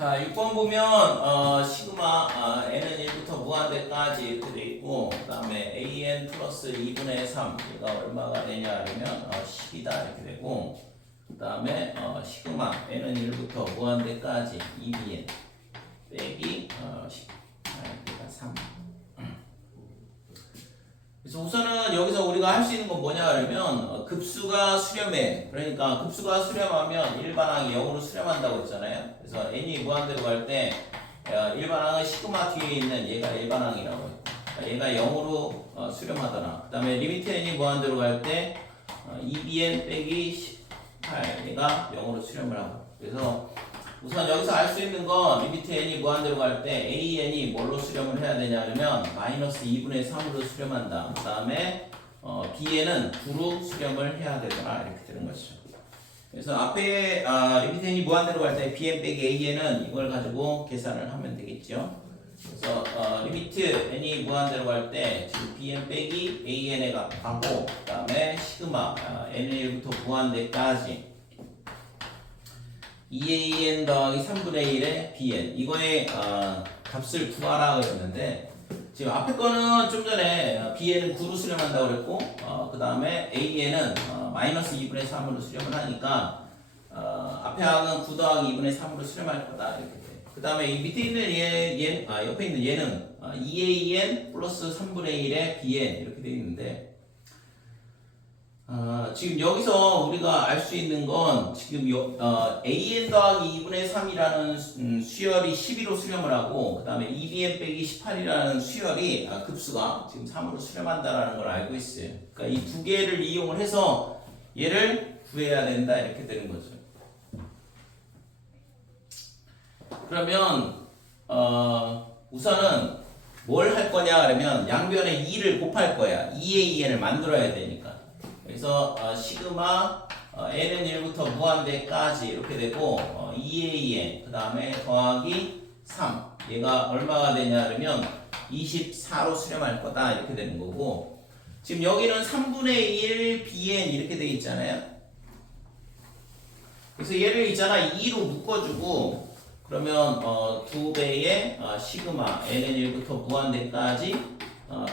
자, 6번 보면 시그마 n은 1부터 무한대까지 이렇게 돼 있고, 그 다음에 an 플러스 2분의 3 얘가 얼마가 되냐 하면 10이다 이렇게 되고, 그 다음에 시그마 n은 1부터 무한대까지 2bn 빼기 10 얘가 3. 그래서 우선은 여기서 우리가 할 수 있는 건 뭐냐 하면 급수가 수렴해. 그러니까 급수가 수렴하면 일반항이 0으로 수렴한다고 했잖아요. 그래서 n이 무한대로 갈 때 일반항은 시그마 뒤에 있는 얘가 일반항이라고 했고, 얘가 0으로 수렴하더라. 그 다음에 리미트 n이 무한대로 갈 때 2bn 빼기 18 얘가 0으로 수렴을 하고. 그래서 우선 여기서 알 수 있는 건 리미트 n이 무한대로 갈 때 an이 뭘로 수렴을 해야 되냐 하면 마이너스 2분의 3으로 수렴한다. 그 다음에 bn은 9로 수렴을 해야 되더라 이렇게 되는 거죠. 그래서 앞에 리미트 n이 무한대로 갈 때 bn 빼기 an은 이걸 가지고 계산을 하면 되겠죠. 그래서 리미트 n이 무한대로 갈 때 지금 bn 빼기 an에 가고, 그 다음에 시그마 n의 1부터 무한대까지 2an 더하기 3분의 1의 bn 이거의 값을 구하라 그랬는데, 지금 앞에 거는 좀 전에 bn은 9로 수렴한다고 그랬고, 그 다음에 an은 마이너스 2분의 3으로 수렴을 하니까 앞에 항은 9 더하기 2분의 3으로 수렴할 거다 이렇게 돼. 그 다음에 이 밑에 있는 옆에 있는 얘는 2an 플러스 3분의 1의 bn 이렇게 돼 있는데, 지금 여기서 우리가 알 수 있는 건 지금 an 더하기 2분의 3이라는 수열이 12로 수렴을 하고, 그 다음에 2bn 빼기 18이라는 수열이 급수가 지금 3으로 수렴한다라는 걸 알고 있어요. 그러니까 이 두 개를 이용을 해서 얘를 구해야 된다 이렇게 되는 거죠. 그러면 우선은 뭘 할 거냐 그러면 양변에 2를 곱할 거야. 2의 2n을 만들어야 되니까. 그래서 시그마 n은 1부터 무한대까지 이렇게 되고 2a n 그 다음에 더하기 3 얘가 얼마가 되냐 그러면 24로 수렴할 거다 이렇게 되는 거고, 지금 여기는 3분의 1 bn 이렇게 돼 있잖아요. 그래서 얘를 있잖아 2로 묶어주고, 그러면 2배의 시그마 n은 1부터 무한대까지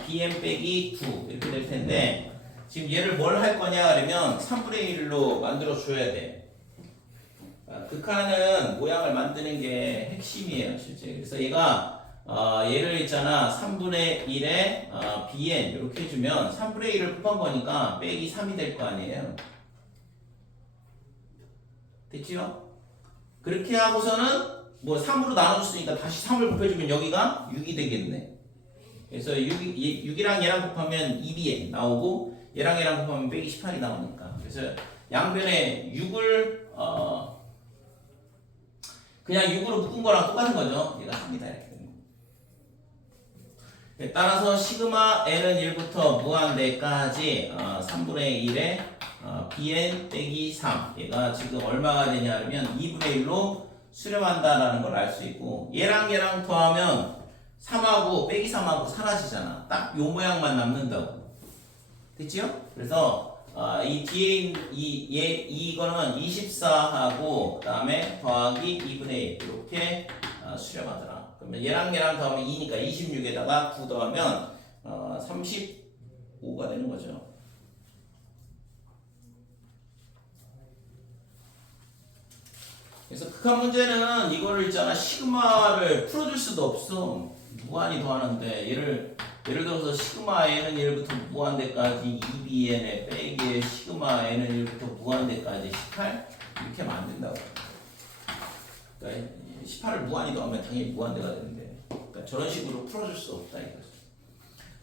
bn 빼기 9 이렇게 될 텐데, 지금 얘를 뭘 할 거냐 그러면 3분의 1로 만들어 줘야 돼. 극한은 모양을 만드는 게 핵심이에요 실제. 그래서 얘가 얘를 있잖아 3분의 1에 bn 이렇게 해주면 3분의 1을 곱한 거니까 빼기 3이 될 거 아니에요. 됐지요? 그렇게 하고서는 뭐 3으로 나눠줬으니까 다시 3을 곱해주면 여기가 6이 되겠네. 그래서 6이랑 얘랑 곱하면 2bn 나오고, 얘랑 곱하면 빼기 18이 나오니까. 그래서 양변에 6을 그냥 6으로 묶은 거랑 똑같은 거죠. 얘가 3이다 이렇게 되는 거예요. 따라서 시그마 n은 1부터 무한대까지 3분의 1의 bn 빼기 3 얘가 지금 얼마가 되냐 하면 2분의 1로 수렴한다라는 걸 알 수 있고, 얘랑 더하면 3하고 빼기 3하고 사라지잖아. 딱 요 모양만 남는다고. 됐지요? 그래서 이 뒤에 이거는 24하고 그 다음에 더하기 2분의 1 이렇게 수렴하더라. 그러면 얘랑 더하면 2니까 26에다가 9 더하면 35가 되는 거죠. 그래서 극한 문제는 이거를 있잖아 시그마를 풀어줄 수도 없어. 무한히 더하는데 예를 들어서 시그마 n은 1부터 무한대까지 2bn에 빼기에 시그마 n은 1부터 무한대까지 18 이렇게 하면 안 된다고. 그러니까 18을 무한히 더하면 당연히 무한대가 되는데, 그러니까 저런 식으로 풀어줄 수 없다 이거죠.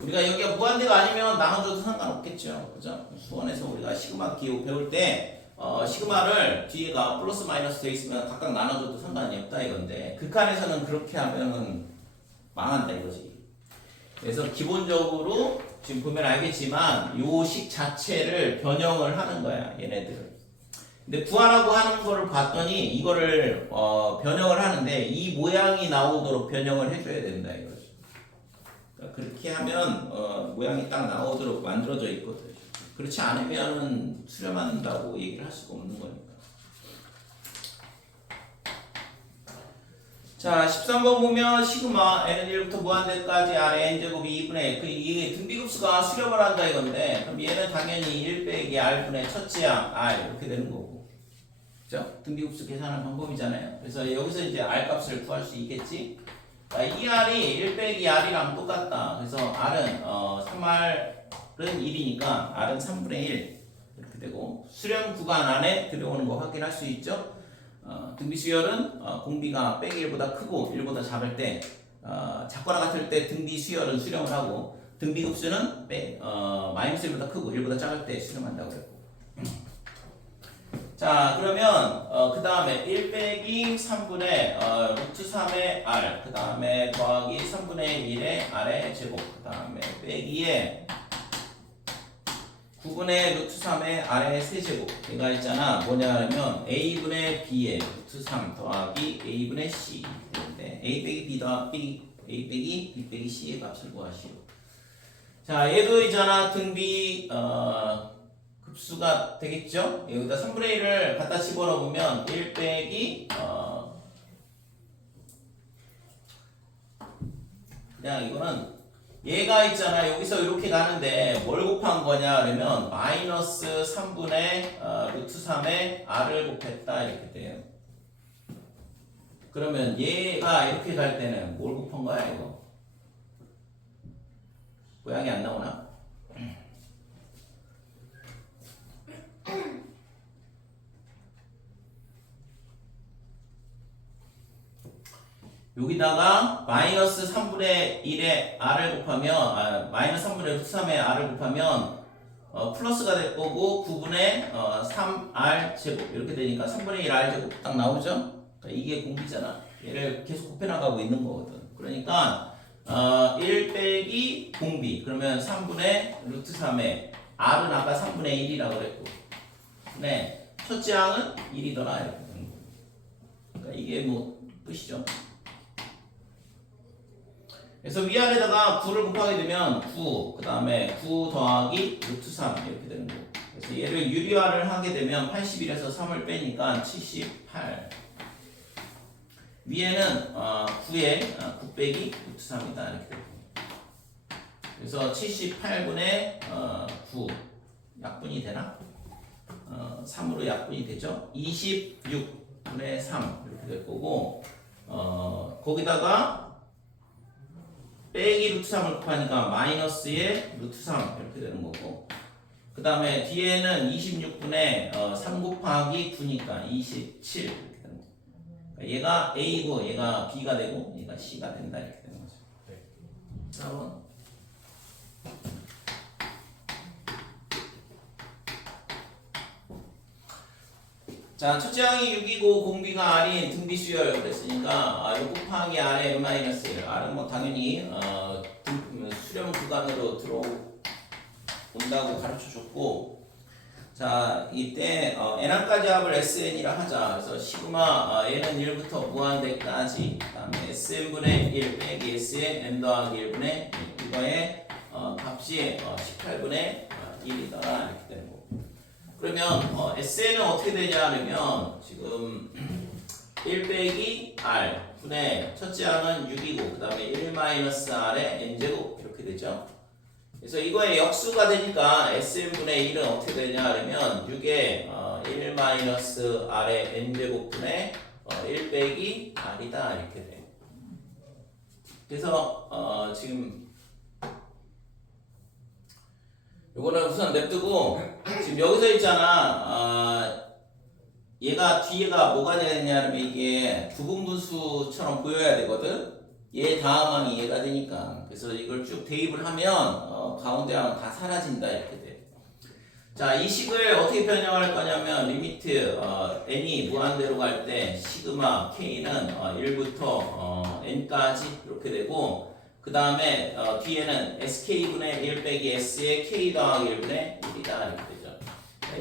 우리가 여기가 무한대가 아니면 나눠줘도 상관없겠죠. 그죠? 수원에서 우리가 시그마 기호 배울 때 시그마를 뒤에가 플러스 마이너스 돼 있으면 각각 나눠줘도 상관이 없다 이건데, 극한에서는 그렇게 하면은 망한다 이거지. 그래서 기본적으로 지금 보면 알겠지만 요 식 자체를 변형을 하는 거야 얘네들을. 근데 구하라고 하는 거를 봤더니 이거를 변형을 하는데 이 모양이 나오도록 변형을 해줘야 된다 이거지. 그러니까 그렇게 하면 모양이 딱 나오도록 만들어져 있거든. 그렇지 않으면 수렴한다고 얘기를 할 수가 없는 거니까. 자, 13번 보면 시그마 n은 1부터 무한대까지 아래 n제곱이 2분의 1. 이게 등비급수가 수렴을 한다 이건데 그럼 얘는 당연히 1 빼기 r분의 첫째 항 r 이렇게 되는 거고. 그죠? 등비급수 계산하는 방법이잖아요. 그래서 여기서 이제 r 값을 구할 수 있겠지. 자, 이 r이 1 빼기 r이랑 똑같다. 그래서 r은 3r은 1이니까 r은 3분의 1 이렇게 되고 수렴 구간 안에 들어오는 거 확인할 수 있죠. 등비 수열은 공비가 빼기 1보다 크고 1보다 작을 때 작거나 같을 때 등비 수열은 수렴을 하고 등비 급수는 마이너스 1보다 크고 1보다 작을 때 수렴한다고 그랬고. 자, 그러면 그 다음에 1 빼기 3분의 루트 3의 r 그 다음에 더하기 3분의 1의 r의 제곱 그 다음에 빼기에 9분의 루트 3의 r의 세제곱 얘가 있잖아. 뭐냐 하면 a분의 b의 루트 3 더하기 a분의 c 되는데 a 빼기 b 더하기 a 빼기 b 빼기 c의 값을 구하시오. 자, 얘도 있잖아. 등비 급수가 되겠죠? 여기다 3분의 1을 갖다 집어넣으면 1 빼기 그냥 이거는 얘가 있잖아. 여기서 이렇게 가는데 뭘 곱한 거냐 그러면 마이너스 3분의 루트 3의 r을 곱했다 이렇게 돼요. 그러면 얘가 이렇게 갈 때는 뭘 곱한 거야 이거? 모양이 안 나오나? 여기다가 마이너스 3분의 1의 r을 곱하면 마이너스 3분의 루트 3의 r을 곱하면 플러스가 될 거고 9분의 3r 제곱 이렇게 되니까 3분의 1 r 제곱 딱 나오죠? 그러니까 이게 공비잖아. 얘를 계속 곱해 나가고 있는 거거든. 그러니까 1 빼기 공비 그러면 3분의 루트 3의 r은 아까 3분의 1이라고 그랬고 네 첫째 항은 1이더라 이렇게 되는 거. 그러니까 이게 뭐 끝이죠. 그래서 위아래다가 9를 곱하게 되면 9, 그 다음에 9 더하기 루트 3 이렇게 되는 거고. 그래서 얘를 유리화를 하게 되면 81에서 3을 빼니까 78. 위에는 9에 9 빼기 루트 3이다 이렇게 되고. 그래서 78분의 9 약분이 되나? 3으로 약분이 되죠. 26분의 3 이렇게 될 거고 거기다가 빼기 루트 3을 곱하니까 마이너스의 루트 3 이렇게 되는 거고 그 다음에 뒤에는 26분의 3 곱하기 9니까 27 이렇게 되는 거고 그러니까 얘가 A고 얘가 B가 되고 얘가 C가 된다 이렇게 되는 거죠. 네. 4번 자, 첫째 항이 6이고 공비가 r인 등비 수열 그랬으니까 6 곱하기 r의 n 마이너스 1 r은 뭐 당연히 수렴 구간으로 들어온다고 가르쳐 줬고 자 이때 n항까지 합을 sn이라 하자. 그래서 시그마 n은 1부터 무한대까지 그 다음에 sn분의 1 빼기 sn n 더하기 1분의 1 이거의 값이 18분의 1이더라 이렇게 되는 거고 그러면 SN은 어떻게 되냐 하면 지금 1 빼기 R 분의 첫째 항은 6이고 그 다음에 1 마이너스 R의 N제곱 이렇게 되죠. 그래서 이거의 역수가 되니까 SN분의 1은 어떻게 되냐 하면 6에 1 마이너스 R의 N제곱 분의 1 빼기 R이다 이렇게 돼. 그래서 지금 요거는 우선 냅두고 지금 여기서 있잖아 얘가 뒤에가 뭐가 되냐면 이게 부분분수처럼 보여야 되거든. 얘 다음 항이 얘가 되니까 그래서 이걸 쭉 대입을 하면 가운데 항은 다 사라진다 이렇게 돼. 자, 이 식을 어떻게 변형할 거냐면 리미트 n이 무한대로 갈 때 시그마 k는 1부터 n까지 이렇게 되고 그 다음에 뒤에는 sk분의 1 빼기 s의 k 더하기 1분의 1이다 이렇게 되죠.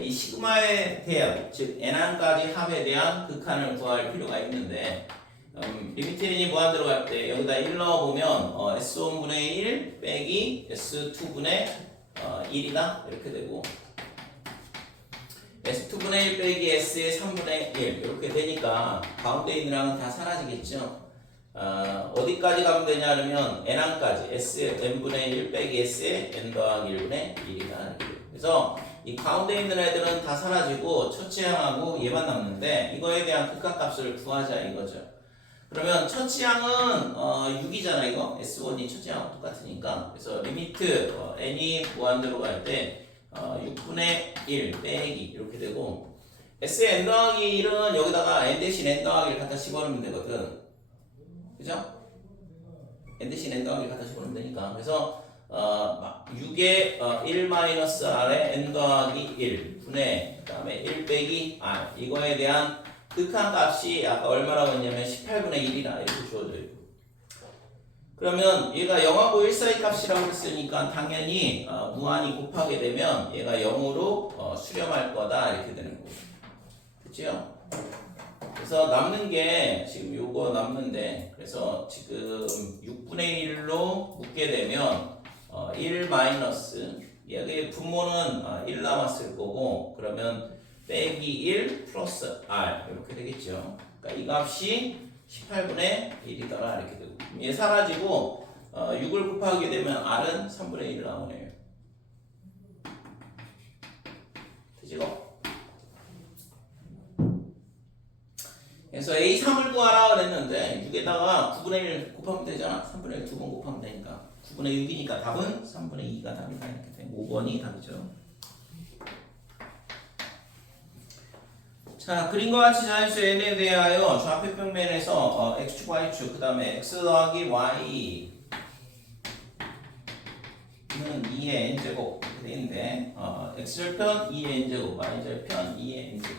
이 시그마에 대한 즉 n항까지 합에 대한 극한을 구할 필요가 있는데 리미트 n이 무한대로 갈 때 여기다 1 넣어보면 s1분의 1 빼기 s2분의 1이다 이렇게 되고 s2분의 1 빼기 s의 3분의 1 이렇게 되니까 가운데 있는 항은 다 사라지겠죠. 어디까지 가면 되냐 하면 n항까지 s n분의 1 빼기 s의 n 더하기 1분의 1이다. 그래서 이 가운데 있는 애들은 다 사라지고 첫째 항하고 얘만 남는데 이거에 대한 극한값을 구하자 이거죠. 그러면 첫째 항은 6이잖아 이거 s1이 첫째 항하고 똑같으니까 그래서 리미트 n이 무한대로 갈 때 6분의 1 빼기 이렇게 되고 s의 n 더하기 1은 여기다가 n 대신 n 더하기 1 갖다 집어넣으면 되거든. 그죠? n 대신 n 더하기 1 갖다 집어넣으면 되니까 그래서 6의 1-r에 n 더하기 1 분의 그 다음에 1 빼기 r 이거에 대한 극한값이 아까 얼마라고 했냐면 18분의 1이라 이렇게 주어져 있고 그러면 얘가 0하고 1 사이 값이라고 했으니까 당연히 무한히 곱하게 되면 얘가 0으로 수렴할 거다 이렇게 되는 거고 그치요? 그래서 남는 게 지금 요거 남는데 그래서 지금 6분의 1로 묶게 되면 1 마이너스 얘의 분모는 1 남았을 거고 그러면 빼기 1 플러스 r 이렇게 되겠죠. 그러니까 이 값이 18분의 1이더라 이렇게 되고 얘 사라지고 6을 곱하게 되면 r은 3분의 1 나오네요. 되죠? 그래서 A3을 구하라 그랬는데 6에다가 9분의 1 곱하면 되잖아. 3분의 1 두 번 곱하면 되니까 9분의 6이니까 답은 3분의 2가 답이다 이렇게 돼. 5번이 답이죠. 자, 그림과 같이 자연수 n에 대하여 좌표 평면에서 x축, y축, 그 다음에 x 더하기 y는 2의 n제곱 이렇게 되는데 x절편 2의 n제곱, y절편 2의 n제곱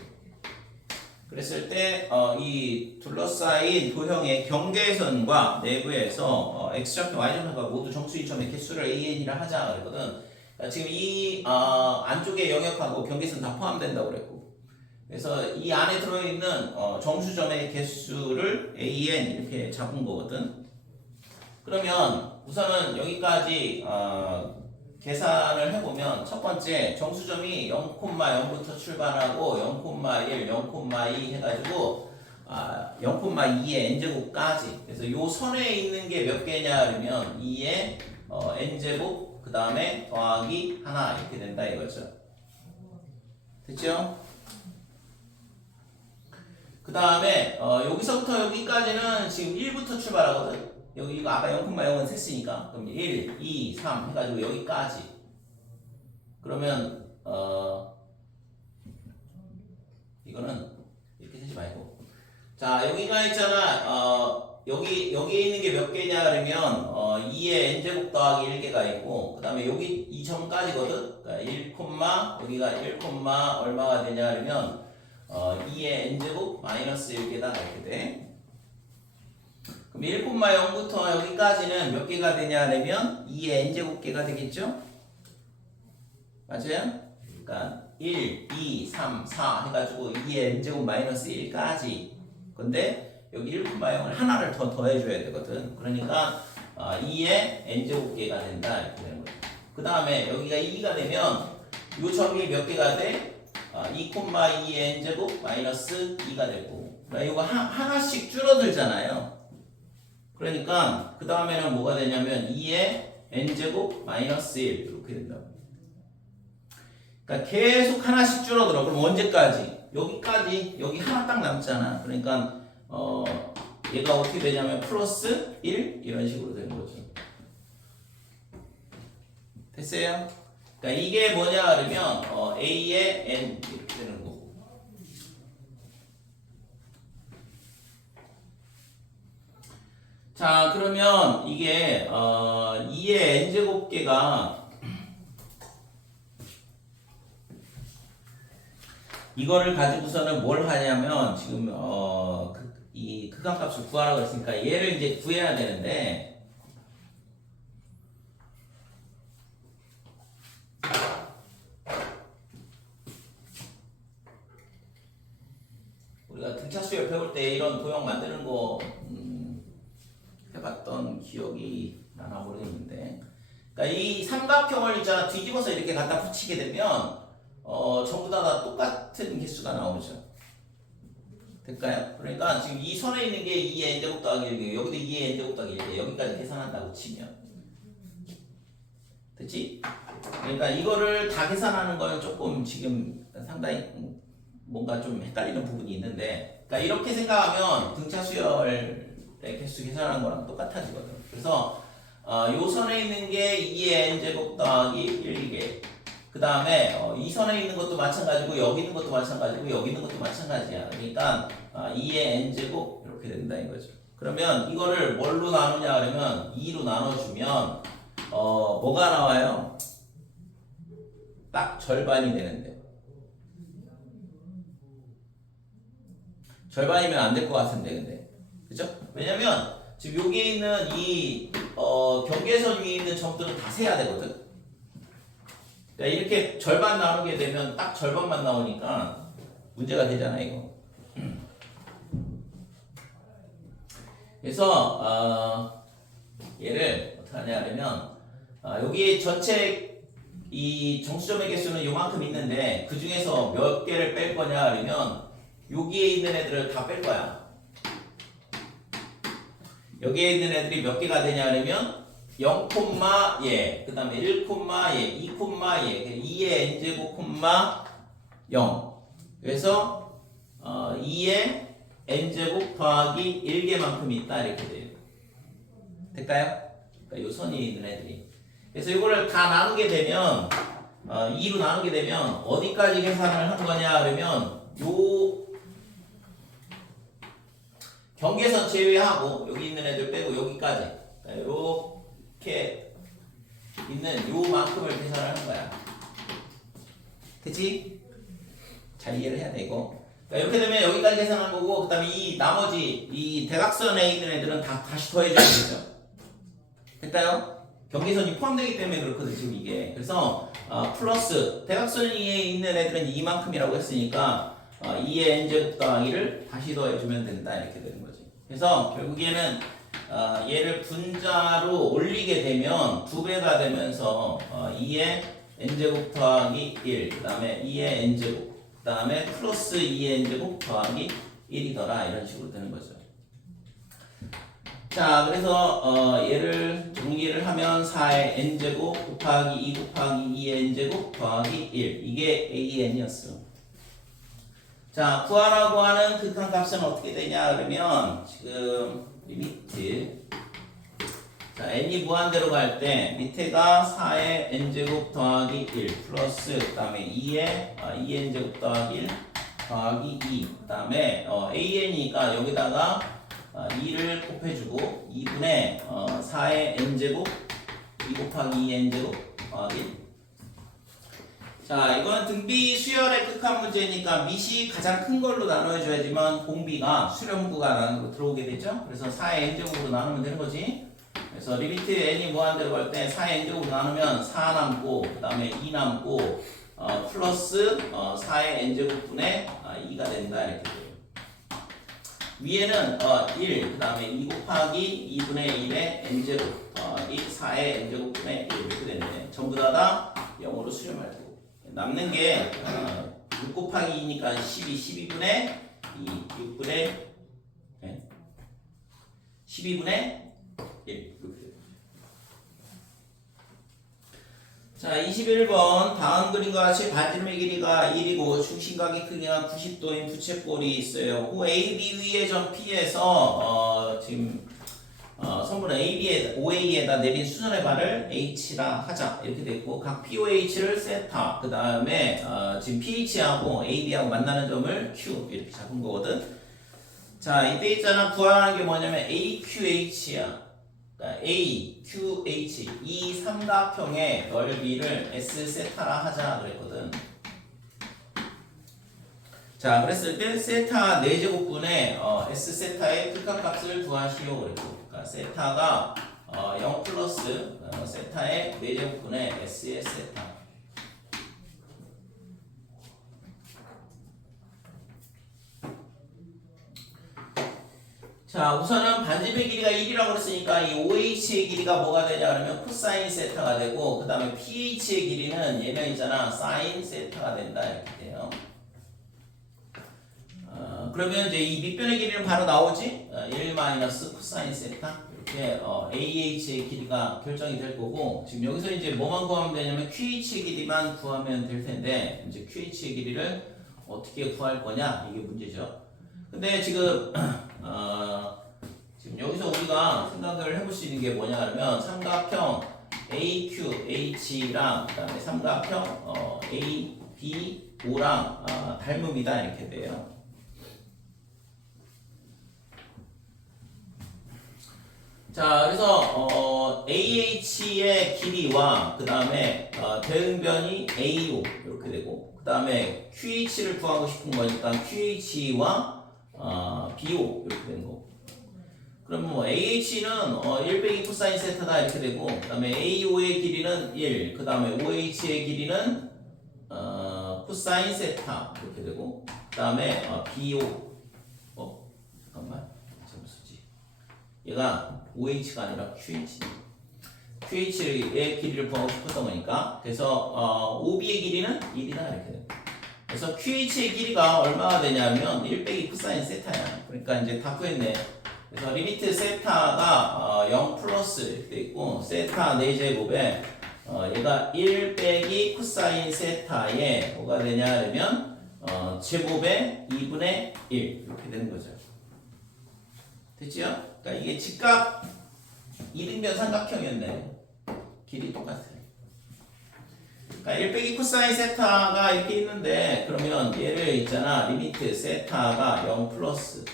그랬을 때 이 둘러싸인 도형의 경계선과 내부에서 x절편, y절편과 모두 정수 이점의 개수를 an이라 하자 그랬거든. 그러니까 지금 이 안쪽의 영역하고 경계선 다 포함된다고 그랬고 그래서 이 안에 들어있는 정수점의 개수를 an 이렇게 잡은 거거든. 그러면 우선은 여기까지 계산을 해보면 첫 번째 정수점이 0,0부터 출발하고 0,1, 0,2 해가지고 0,2의 n제곱까지 그래서 요 선에 있는 게 몇 개냐 그러면 2의 n제곱 그 다음에 더하기 하나 이렇게 된다 이거죠. 됐죠? 그 다음에 여기서부터 여기까지는 지금 1부터 출발하거든. 여기 이거 아까 0,0은 셌으니까 그럼 1, 2, 3 해가지고 여기까지 그러면 이거는 이렇게 세지 말고 자 여기가 있잖아 여기에 있는 게 몇 개냐 그러면 2의 n제곱 더하기 1개가 있고 그 다음에 여기 이 점까지거든. 그러니까 1, 여기가 1, 얼마가 되냐 그러면 2의 n제곱 마이너스 1개다 이렇게 돼. 그럼 1,0부터 여기까지는 몇 개가 되냐 하면 2의 n제곱개가 되겠죠? 맞아요? 그러니까 1, 2, 3, 4 해가지고 2의 n제곱 마이너스 1까지 근데 여기 1,0을 하나를 더 더해줘야 되거든. 그러니까 2의 n제곱개가 된다 이렇게 되는 거죠. 그 다음에 여기가 2가 되면 이 점이 몇 개가 돼? 2,2의 n제곱 마이너스 2가 되고 그러니까 이거 하나씩 줄어들잖아요. 그러니까 그 다음에는 뭐가 되냐면 2의 n제곱 마이너스 1 이렇게 된다고. 그러니까 계속 하나씩 줄어들어. 그럼 언제까지? 여기까지 여기 하나 딱 남잖아. 그러니까 얘가 어떻게 되냐면 플러스 1 이런 식으로 되는 거죠. 됐어요? 그러니까 이게 뭐냐 그러면 a의 n 이렇게 되는 거고. 자 그러면 이게 2의 n제곱개가 이거를 가지고서는 뭘 하냐면 지금 이 극한값을 구하라고 했으니까 얘를 이제 구해야 되는데 우리가 등차수열 배울 때 이런 도형 만드는 거 해봤던 기억이 나나 모르겠는데 그러니까 이 삼각형을 있잖아 뒤집어서 이렇게 갖다 붙이게 되면 전부 다 똑같은 개수가 나오죠. 될까요? 그러니까 지금 이 선에 있는 게 2의 n제곱 더하기 1이고 여기도 2의 n제곱 더하기 1이에요. 여기까지 계산한다고 치면 됐지? 그러니까 이거를 다 계산하는 건 조금 지금 상당히 뭔가 좀 헷갈리는 부분이 있는데, 그러니까 이렇게 생각하면 등차 수열의 개수 계산하는 거랑 똑같아지거든. 그래서 요 선에 있는 게 2의 n제곱 더하기 1이게, 그 다음에 이 선에 있는 것도 마찬가지고 여기 있는 것도 마찬가지고 여기 있는 것도 마찬가지야. 그러니까 2의 n제곱 이렇게 된다 이거죠. 그러면 이거를 뭘로 나누냐 그러면 2로 나눠주면 뭐가 나와요? 딱 절반이 되는데, 절반이면 안 될 것 같은데 근데 그죠? 왜냐면 지금 여기에 있는 이 경계선 위에 있는 점들은 다 세야 되거든. 그러니까 이렇게 절반 나누게 되면 딱 절반만 나오니까 문제가 되잖아 이거. 그래서 얘를 어떻게 하냐 하면 여기 전체 이 정수점의 개수는 요만큼 있는데 그 중에서 몇 개를 뺄 거냐 하면 여기에 있는 애들을 다 뺄 거야. 여기에 있는 애들이 몇 개가 되냐 하면 0, 예, 그 다음에 1, 예, 2, 예, 2의 n제곱, 0. 그래서 2의 n제곱 더하기 1개만큼 있다 이렇게 돼요. 될까요? 그러니까 요 선이 있는 애들이. 그래서 이거를 다 나누게 되면 2로 나누게 되면 어디까지 계산을 한 거냐 그러면 요 경계선 제외하고 여기 있는 애들 빼고 여기까지 이렇게 있는 요만큼을 계산을 한 거야. 그치? 잘 이해를 해야 돼 이거. 그러니까 이렇게 되면 여기까지 계산한 거고, 그 다음에 이 나머지 이 대각선에 있는 애들은 다시 더해줘야 되죠. 됐나요? 경계선이 포함되기 때문에 그렇거든 지금 이게. 그래서 플러스 대각선 위에 있는 애들은 이만큼이라고 했으니까 2의 n제곱 더하기를 다시 더해주면 된다 이렇게 되는 거지. 그래서 결국에는 얘를 분자로 올리게 되면 2배가 되면서 2의 n제곱 더하기 1, 그 다음에 2의 n제곱, 그 다음에 플러스 2의 n제곱 더하기 1이더라 이런 식으로 되는 거죠. 자, 그래서 얘를 정리를 하면 4의 n제곱 곱하기 2 곱하기 2의 n제곱 더하기 1, 이게 an이었어. 자, 구하라고 하는 극한값은 어떻게 되냐 그러면 지금 리미트, 자 n이 무한대로 갈 때 밑에가 4의 n제곱 더하기 1 플러스 그 다음에 2의 2n제곱 더하기 1 더하기 2, 그 다음에 an이니까 여기다가 2를 곱해주고 2분의 4의 n제곱 2 곱하기 2n제곱 더하기 1. 자, 이건 등비 수열의 극한 문제니까 밑이 가장 큰 걸로 나눠줘야지만 공비가 수렴구가 나눠 들어오게 되죠. 그래서 4의 n제곱으로 나누면 되는 거지. 그래서 리미트 n이 무한대로 갈 때 4의 n제곱으로 나누면 4 남고 그 다음에 2 남고 플러스 4의 n제곱분의 2가 된다 이렇게 돼요. 위에는 1, 그 다음에 2 곱하기 2분의 1의 n제곱 더하기 4의 n제곱분의 1 이렇게 되는데 전부 다 0으로 수렴할 거고 남는 게 6 곱하기 2니까 12분의 2, 6분의 12분의 1 이렇게 돼요. 자, 21번 다음 그림과 같이 반지름의 길이가 1이고 중심각의 크기가 90도인 부채꼴이 있어요. 그 AB 위의 점 P에서 지금 선분 AB에 OA에다 내린 수선의 발을 H라 하자 이렇게 됐고 각 POH를 세타, 그 다음에 지금 PH하고 AB하고 만나는 점을 Q 이렇게 잡은 거거든. 자, 이때 있잖아 구하라는 게 뭐냐면 AQH야. AQH 이 삼각형의 넓이를 S 세타라 하자 그랬거든. 자, 그랬을 때 세타 4제곱분의 S 세타의 극한값을 구하시오 그랬고, 그러니까 세타가 0 플러스 세타의 4제곱분의 S의 세타. 자, 우선은 반지름의 길이가 1이라고 그랬으니까 이 OH의 길이가 뭐가 되냐 그러면 코사인 세타가 되고, 그 다음에 PH의 길이는 얘는 있잖아 사인 세타가 된다 이렇게 돼요. 그러면 이제 이 밑변의 길이는 바로 나오지? 1 마이너스 코사인 세타 이렇게 AH의 길이가 결정이 될 거고 지금 여기서 이제 뭐만 구하면 되냐면 QH의 길이만 구하면 될 텐데 이제 QH의 길이를 어떻게 구할 거냐 이게 문제죠. 근데 지금 지금 여기서 우리가 생각을 해볼 수 있는 게 뭐냐 하면 삼각형 AQH랑 그다음에 삼각형 ABO랑 닮음이다 이렇게 돼요. 자, 그래서 AH의 길이와 그 다음에 대응변이 AO 이렇게 되고 그 다음에 QH를 구하고 싶은 거니까 QH와 BO 이렇게 되는 거고. 그럼 뭐 AH는 1 빼기 코사인 세타다 이렇게 되고 그 다음에 AO의 길이는 1, 그 다음에 OH의 길이는 코사인 세타 이렇게 되고 그 다음에 BO 잠깐만 잘못 썼지. 얘가 OH가 아니라 QH. QH의 길이를 구하고 싶었던 거니까. 그래서 OB의 길이는 1이다 이렇게 돼. 그래서 QH의 길이가 얼마가 되냐면 1 빼기 코사인 세타야. 그러니까 이제 다 구했네. 그래서 리미트 세타가 0 플러스 이렇게 돼 있고 세타 4제곱에 얘가 1 빼기 코사인 세타에 뭐가 되냐 하면 제곱에 2분의 1 이렇게 되는 거죠. 됐지요? 그러니까 이게 직각 이등변 삼각형이었네. 길이 똑같아요. 그러니까 1 빼기 코사인 세타가 이렇게 있는데 그러면 얘를 있잖아. 리미트 세타가 0 플러스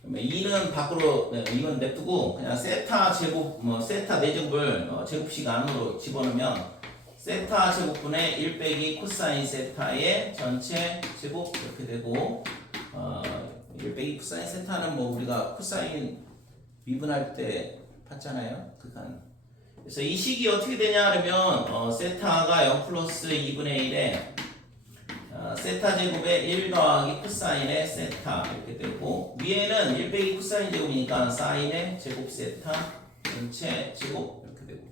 그러면 2는 밖으로 이건 냅두고 그냥 세타 제곱 세타 4제곱을 제곱식 안으로 집어넣으면 세타 제곱분의 1 빼기 코사인 세타의 전체 제곱 이렇게 되고 1 빼기 코사인 세타는 뭐 우리가 코사인 미분할 때 봤잖아요. 극한. 그래서 이 식이 어떻게 되냐 하면 세타가 0 플러스 2분의 1에 세타 제곱에 1 더하기 코사인의 세타 이렇게 되고 위에는 1 빼기 코사인 제곱이니까 사인의 제곱 세타 전체 제곱 이렇게 되고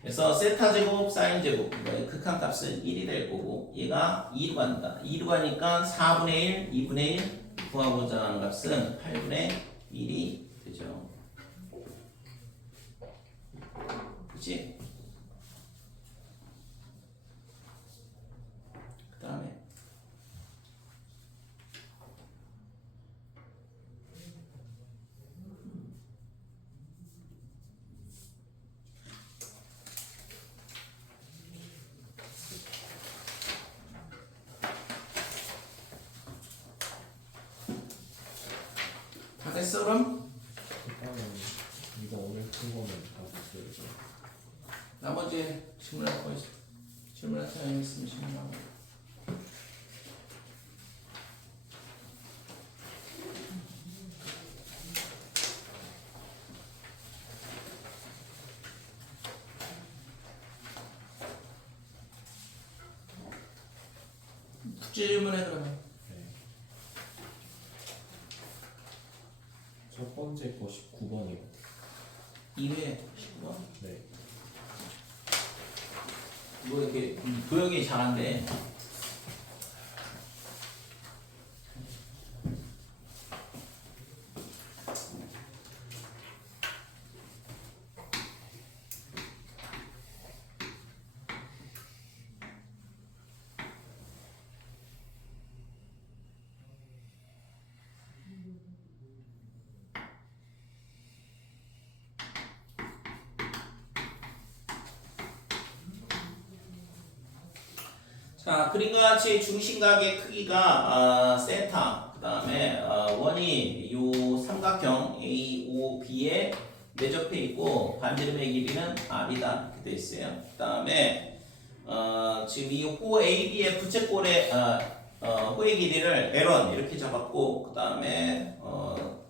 그래서 세타 제곱 사인 제곱 극한 값은 1이 될 거고 얘가 2로 간다. 2로 가니까 4분의 1, 2분의 1 구하고자 하는 값은 8분의 1이 되죠. 그치? 그 다음에 다 됐어 그럼? 일단은 이거 오늘 큰 거는 다 됐어요. 나머지 질문할 거 있어? 질문할 사람 있으면 질문하고. 질문해 그러면. 네. 첫 번째 거 19번이요. 2회 19번? 네. 뭐 이렇게 도형이 잘한데. 자, 그림과 같이 중심각의 크기가 세타, 그 다음에 원이 요 삼각형 AOB에 내접해 있고 반지름의 길이는 R이다 이렇게 돼 있어요. 그 다음에 지금 이 호 AB의 부채꼴의 호의 길이를 L1 이렇게 잡았고 그 다음에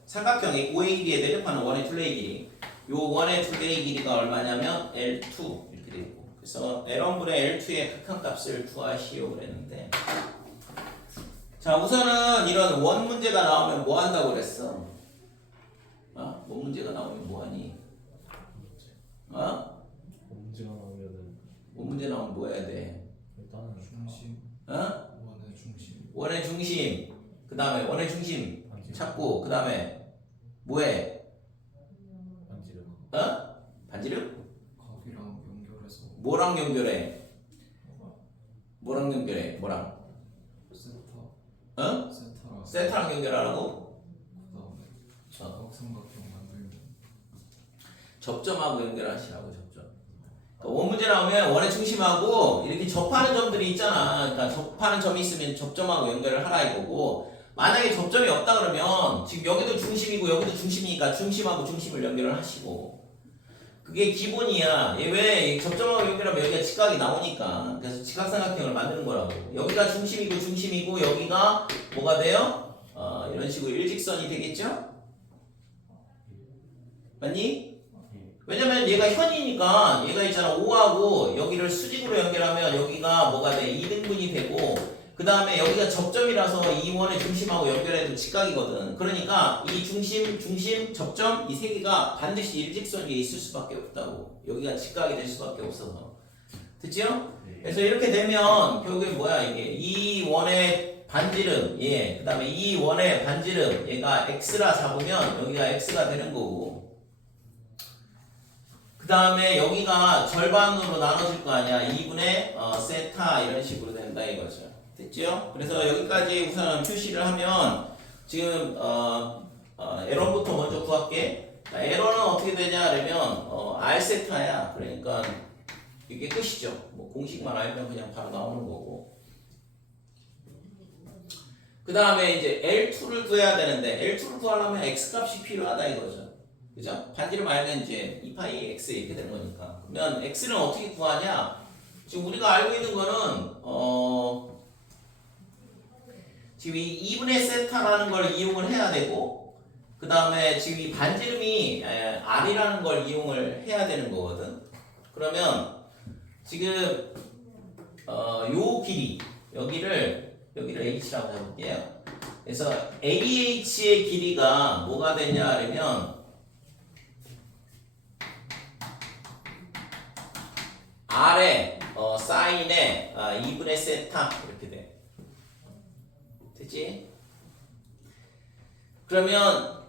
삼각형이 OAB에 내접하는 원의 둘레의 길이 요 원의 둘레의 길이가 얼마냐면 L2 이렇게 돼 있고 그래서 L1분의 L2의 극한값을 구하시오 그랬는데 자 우선은 이런 원 문제가 나오면 뭐 한다고 그랬어? 원 문제가 나오면 뭐 하니? 문제가 나오면은 원 문제 나오면 뭐 해야 돼? 일단은 중심. 원의 중심. 원의 중심. 그 그 다음에 원의 중심 반지름. 찾고 그 다음에 뭐해? 반지름. 어? 반지름? 값이랑 연결해서 뭐랑 연결해? 뭐가 뭐랑 연결해? 뭐랑? 세타 어? 세타랑 세타랑 연결하라고? 그다음에 어. 삼각형 만들면 접점하고 연결하시라고 접점. 그러니까 원 문제 나오면 원의 중심하고 이렇게 접하는 점들이 있잖아. 그러니까 접하는 점이 있으면 접점하고 연결을 하라 이거고. 만약에 접점이 없다 그러면 지금 여기도 중심이고 여기도 중심이니까 중심하고 중심을 연결을 하시고. 그게 기본이야. 얘 왜 접점하고 연결하면 여기가 직각이 나오니까. 그래서 직각삼각형을 만드는 거라고. 여기가 중심이고 중심이고 여기가 뭐가 돼요? 이런 식으로 일직선이 되겠죠? 맞니? 왜냐면 얘가 현이니까 얘가 있잖아 5하고 여기를 수직으로 연결하면 여기가 뭐가 돼? 2등분이 되고 그 다음에 여기가 접점이라서 이 원의 중심하고 연결해도 직각이거든. 그러니까 이 중심, 접점 이 세 개가 반드시 일직선 위에 있을 수밖에 없다고. 여기가 직각이 될 수밖에 없어서. 됐죠? 그래서 이렇게 되면 결국에 뭐야 이게 이 원의 반지름 그 다음에 이 원의 반지름 얘가 x라 잡으면 여기가 x가 되는 거고 그 다음에 여기가 절반으로 나눠질 거 아니야. 2분의 세타 이런 식으로 된다 이거죠. 됐죠? 그래서 여기까지 우선 표시를 하면 지금 에러부터 먼저 구할게. 에러는 어떻게 되냐 그러면 R 세타야. 그러니까 이게 끝이죠. 뭐 공식만 알면 그냥 바로 나오는 거고. 그 다음에 이제 L2를 구해야 되는데 L2를 구하려면 X 값이 필요하다 이거죠. 그죠? 반지름 알면 이제 2파이 X 이렇게 되는 거니까. 그러면 X는 어떻게 구하냐? 지금 우리가 알고 있는 거는 지금 이 2분의 세타라는 걸 이용을 해야 되고 그 다음에 지금 이 반지름이 R이라는 걸 이용을 해야 되는 거거든. 그러면 지금 요 길이 여기를 H라고 해볼게요. 그래서 AH의 길이가 뭐가 되냐 그러면 R의 사인의 2분의 세타 이렇게 돼. 됐지? 그러면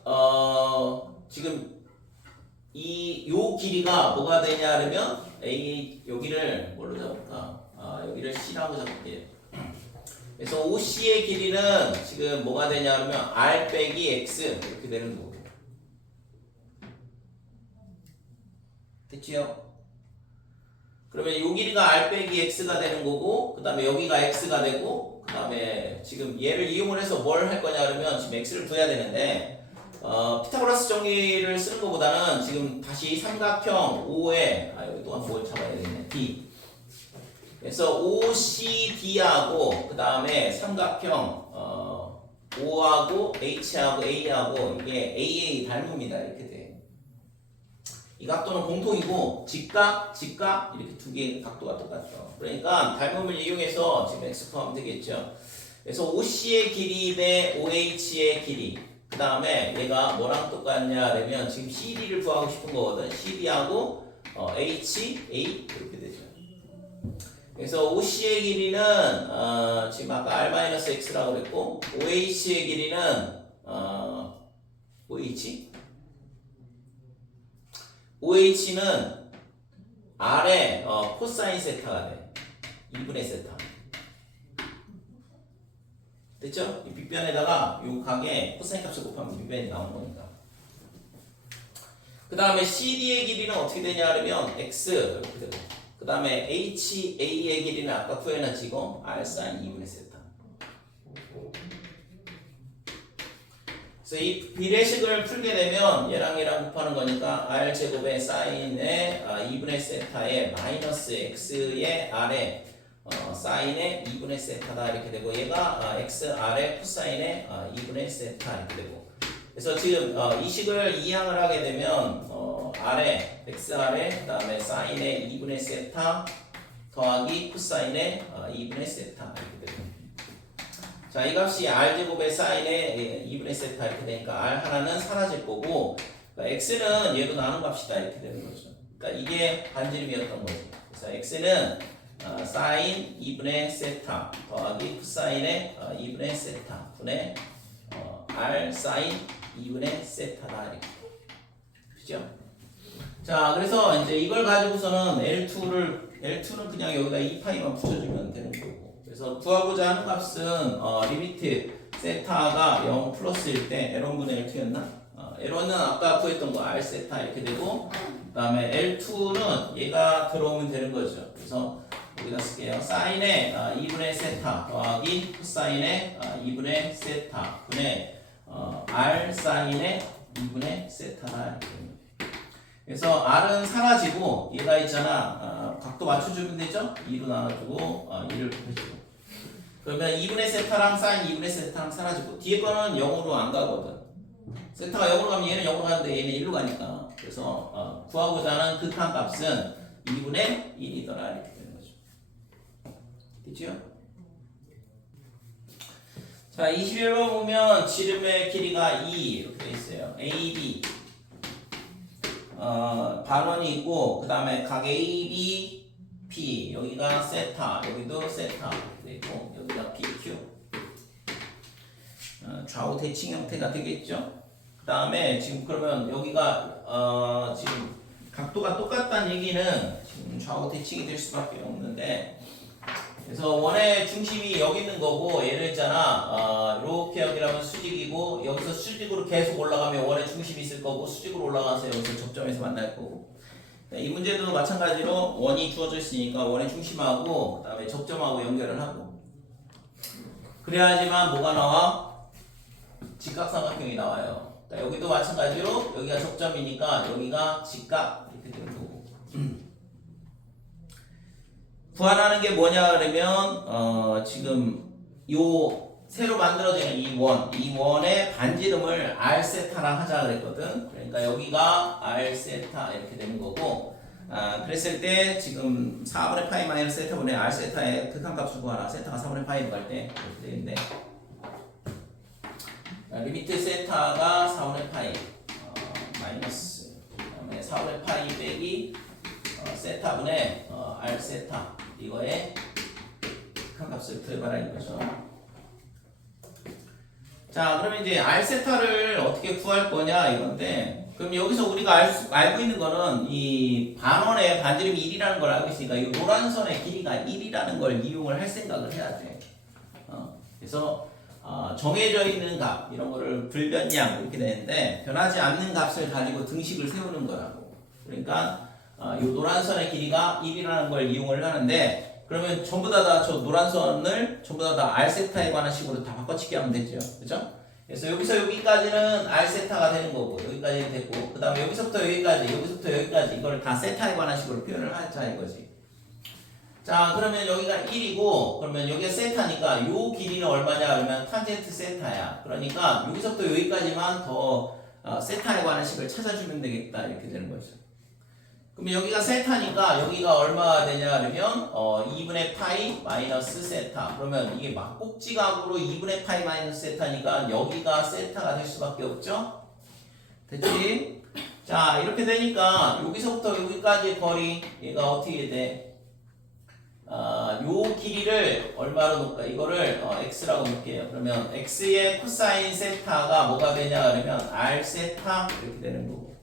지금 요 길이가 뭐가 되냐 그러면 여기를 뭘로 잡을까? 여기를 C라고 잡을게요. 그래서 OC의 길이는 지금 뭐가 되냐 그러면 R 빼기 X 이렇게 되는 거고. 됐지요? 그러면 요 길이가 R 빼기 X가 되는 거고 그 다음에 여기가 X가 되고 그 다음에 지금 얘를 이용을 해서 뭘 할 거냐 그러면 지금 X를 구해야 되는데 피타고라스 정리를 쓰는 것보다는 지금 다시 삼각형 O에 여기 또 한 뭘 잡아야 되겠네. D 그래서 OCD하고 그 다음에 삼각형 O하고 H하고 A하고 이게 AA 닮음이다 이렇게 돼. 이 각도는 공통이고 직각 이렇게 두 개의 각도가 똑같죠. 그러니까 닮음을 이용해서 지금 x 구하면 되겠죠. 그래서 OC의 길이 대 OH의 길이 그 다음에 얘가 뭐랑 똑같냐 그러면 지금 CD를 구하고 싶은 거거든. CD하고 H, A 이렇게 되죠. 그래서 OC의 길이는 지금 아까 R-X라고 그랬고 OH의 길이는 OH는 R의 코사인 세타가 돼. 2분의 세타. 됐죠? 이 빗변에다가 요 각에 코사인 값을 곱하면 빗변이 나오는 거니까. 그 다음에 CD의 길이는 어떻게 되냐 하면 X 이렇게 되고 그 다음에 HA의 길이는 아까 구해놨지 이거 R 사인 2분의 세타. 그래서 이 비례식을 풀게 되면 얘랑 곱하는 거니까 R 제곱의 사인의 2분의 세타의 마이너스 x의 r의 사인의 2분의 세타다 이렇게 되고 얘가 xr의 코사인의 2분의 세타 이렇게 되고 그래서 지금 이 식을 이항을 하게 되면 r의 xr의 그 다음에 사인의 2분의 세타 더하기 코사인의 2분의 세타 이렇게 되고 자, 이 값이 r제곱의 사인의 2분의 세타 이렇게 되니까 r 하나는 사라질 거고 그러니까 x는 얘도 나눈 값이다 이렇게 되는 거죠. 그러니까 이게 반지름이었던 거지. 그래서 x는 사인 2분의 세타 더하기 코사인의 2분의 세타 분의 R 사인 2분의 세타다 이렇게. 그죠? 자, 그래서 이제 이걸 가지고서는 L2는 그냥 여기다 2파이만 붙여주면 되는 거고. 그래서 구하고자 하는 값은 리미트 세타가 0 플러스일 때 L1분의 L2였나? L1은 아까 구했던 거 R 세타 이렇게 되고, 그 다음에 L2는 얘가 들어오면 되는 거죠. 그래서 여기다 쓸게요. 사인의 2분의 세타 더하기 코사인의 2분의 세타 분의 R 사인의 2분의 세타다 이렇게 됩니다. 그래서 R은 사라지고 얘가 있잖아. 각도 맞춰주면 되죠? 2로 나눠주고 2를 곱해주고. 그러면 2분의 세타랑 사인 2분의 세타랑 사라지고 뒤에 거는 0으로 안 가거든. 세타가 0으로 가면 얘는 0으로 가는데 얘는 1로 가니까. 그래서 구하고자 하는 극한 값은 2분의 1이더라 이렇게 되는 거죠. 됐죠? 자, 21번 보면 지름의 길이가 2 이렇게 돼 있어요. AB 반원이 있고 그 다음에 각 AB P 여기가 세타 여기도 세타 이렇게 있고 여기가 PQ 좌우 대칭 형태가 되겠죠. 그 다음에 지금 그러면 여기가 지금 각도가 똑같다는 얘기는 지금 좌우 대칭이 될 수밖에 없는데, 그래서 원의 중심이 여기 있는 거고 얘를 있잖아 이렇게 여기라면 수직이고 여기서 수직으로 계속 올라가면 원의 중심이 있을 거고 수직으로 올라가서 여기서 접점에서 만날 거고, 이 문제도 마찬가지로 원이 주어져 있으니까 원의 중심하고 그 다음에 접점하고 연결을 하고 그래야지만 뭐가 나와? 직각삼각형이 나와요. 그러니까 여기도 마찬가지로 여기가 접점이니까 여기가 직각 이렇게 되는 거고. 구하라는 게 뭐냐 그러면 지금 요 새로 만들어지는 이 원의 반지름을 R 세타랑 하자 그랬거든. 그러니까 여기가 R 세타 이렇게 되는 거고, 그랬을 때 지금 4분의 파이 마이너스 세타분의 R 세타의 극한값을 구하라. 세타가 4분의 파이로 갈 때 이렇게 되는데, 리미트 세타가 4분의 파이 마이너스 그다음에 4분의 파이 빼기 세타분의 R 세타 이거의 극한값을 구해봐라 이거죠. 자, 그러면 이제 R 세타를 어떻게 구할 거냐 이건데, 그럼 여기서 우리가 알고 있는 거는 이 반원의 반지름이 1이라는 걸 알고 있으니까 이 노란 선의 길이가 1이라는 걸 이용을 할 생각을 해야 돼. 그래서 정해져 있는 값 이런 거를 불변량 이렇게 되는데 변하지 않는 값을 가지고 등식을 세우는 거라고. 그러니까 이 노란 선의 길이가 1이라는 걸 이용을 하는데, 그러면 전부 다 저 노란 선을 전부 다 R 세타에 관한 식으로 다 바꿔치기 하면 되죠. 그죠? 그래서 여기서 여기까지는 R 세타가 되는 거고 여기까지는 됐고, 그 다음에 여기서부터 여기까지 이걸 다 세타에 관한 식으로 표현을 하자 이거지. 자, 그러면 여기가 1이고 그러면 여기가 세타니까 요 길이는 얼마냐 그러면 탄젠트 세타야. 그러니까 여기서부터 여기까지만 더 세타에 관한 식을 찾아주면 되겠다 이렇게 되는 거죠. 그러면 여기가 세타니까 여기가 얼마가 되냐 그러면 2분의 파이 마이너스 세타. 그러면 이게 막꼭지각으로 2분의 파이 마이너스 세타니까 여기가 세타가 될 수밖에 없죠. 됐지? 자, 이렇게 되니까 여기서부터 여기까지 거리 얘가 어떻게 돼? 요 길이를 얼마로 놓을까? 이거를 x라고 놓을게요. 그러면 x의 코사인 세타가 뭐가 되냐 그러면 r 세타 이렇게 되는 거고.